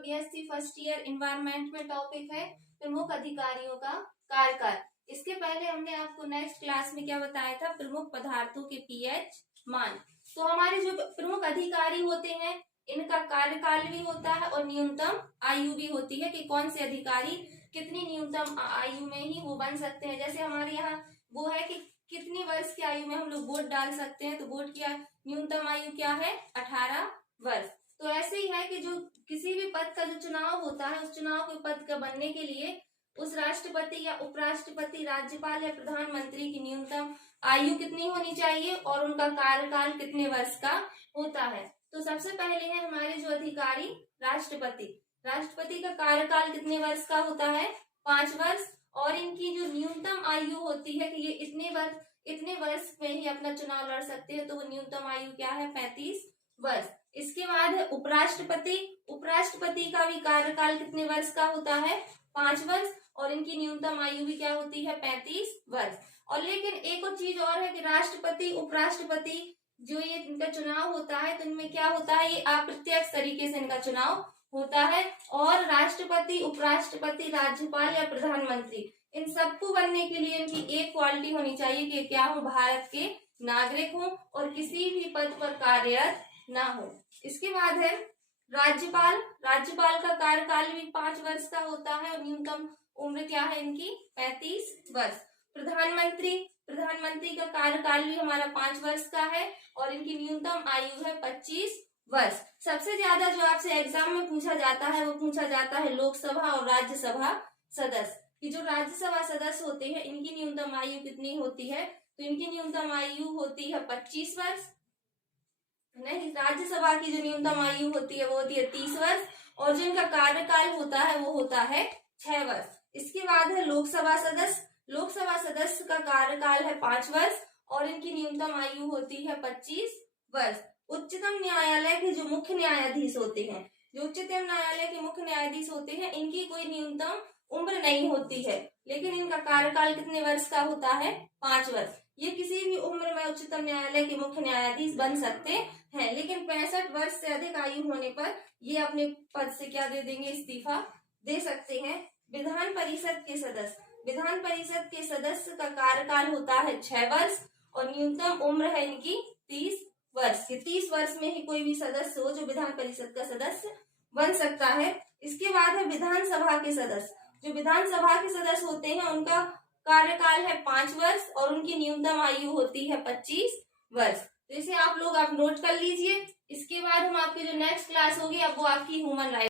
BSc first year environment में topic है प्रमुख अधिकारियों का कार्यकाल। इसके पहले हमने आपको नेक्स्ट क्लास में क्या बताया था, प्रमुख पदार्थों के पीएच मान। तो हमारे जो प्रमुख अधिकारी होते हैं इनका कार्यकाल भी होता है और न्यूनतम आयु भी होती है कि कौन से अधिकारी कितनी न्यूनतम आयु में ही वो बन सकते हैं। जैसे हमारे यहाँ वो है कि कितनी वर्ष की आयु में हम लोग वोट डाल सकते हैं, तो वोट की न्यूनतम आयु क्या है, 18 वर्ष। तो ऐसे ही है कि जो किसी भी पद का जो चुनाव होता है उस चुनाव के पद का बनने के लिए उस राष्ट्रपति या उपराष्ट्रपति, राज्यपाल या प्रधानमंत्री की न्यूनतम आयु कितनी होनी चाहिए और उनका कार्यकाल कितने वर्ष का होता है। तो सबसे पहले है हमारे जो अधिकारी राष्ट्रपति। राष्ट्रपति का कार्यकाल कितने वर्ष का होता है, 5 वर्ष। और इनकी जो न्यूनतम आयु होती है कि ये इतने वर्ष में ही अपना चुनाव लड़ सकते हैं, तो वो न्यूनतम आयु क्या है, 35 वर्ष। इसके बाद है उपराष्ट्रपति। उपराष्ट्रपति का भी कार्यकाल कितने वर्ष का होता है, 5 वर्ष। और इनकी न्यूनतम आयु भी क्या होती है, 35 वर्ष। और लेकिन एक और चीज और है कि राष्ट्रपति उपराष्ट्रपति जो ये इनका चुनाव होता है तो इनमें क्या होता है, ये अप्रत्यक्ष तरीके से इनका चुनाव होता है। और राष्ट्रपति उपराष्ट्रपति, राज्यपाल या प्रधानमंत्री, इन सबको बनने के लिए इनकी एक क्वालिटी होनी चाहिए कि क्या हो, भारत के नागरिक हो और किसी भी पद पर कार्यरत ना हो। इसके बाद है राज्यपाल। राज्यपाल का कार्यकाल भी 5 वर्ष का होता है और न्यूनतम उम्र क्या है इनकी, 35 वर्ष। प्रधानमंत्री, प्रधानमंत्री का कार्यकाल भी हमारा 5 वर्ष का है और इनकी न्यूनतम आयु है 25 वर्ष। सबसे ज्यादा जो आपसे एग्जाम में पूछा जाता है वो पूछा जाता है लोकसभा और राज्यसभा सदस्य कि जो राज्यसभा सदस्य होते हैं इनकी न्यूनतम आयु कितनी होती है, तो इनकी न्यूनतम आयु होती है 25 वर्ष। नहीं, राज्यसभा की जो न्यूनतम आयु होती है वो होती है 30 वर्ष और जो इनका कार्यकाल होता है वो होता है 6 वर्ष। इसके बाद है लोकसभा सदस्य। लोकसभा सदस्य का कार्यकाल है 5 वर्ष और इनकी न्यूनतम आयु होती है 25 वर्ष। उच्चतम न्यायालय के जो मुख्य न्यायाधीश होते हैं, जो उच्चतम न्यायालय के मुख्य न्यायाधीश होते हैं, इनकी कोई न्यूनतम उम्र नहीं होती है, लेकिन इनका कार्यकाल कितने वर्ष का होता है, 5 वर्ष। ये किसी भी उम्र में उच्चतम न्यायालय के मुख्य न्यायाधीश बन सकते हैं, लेकिन 65 वर्ष से अधिक आयु होने पर ये अपने पद से क्या दे देंगे, इस्तीफा दे सकते हैं। विधान परिषद के सदस्य। विधान परिषद के सदस्य का कार्यकाल होता है 6 वर्ष और न्यूनतम उम्र है इनकी 30 वर्ष। 30 वर्ष में ही कोई भी सदस्य हो जो विधान परिषद का सदस्य बन सकता है। इसके बाद है विधानसभा के सदस्य। जो विधानसभा के सदस्य होते हैं उनका कार्यकाल है 5 वर्ष और उनकी न्यूनतम आयु होती है 25 वर्ष। तो इसे आप लोग नोट कर लीजिए। इसके बाद हम आपकी जो नेक्स्ट क्लास होगी अब वो आपकी ह्यूमन राइट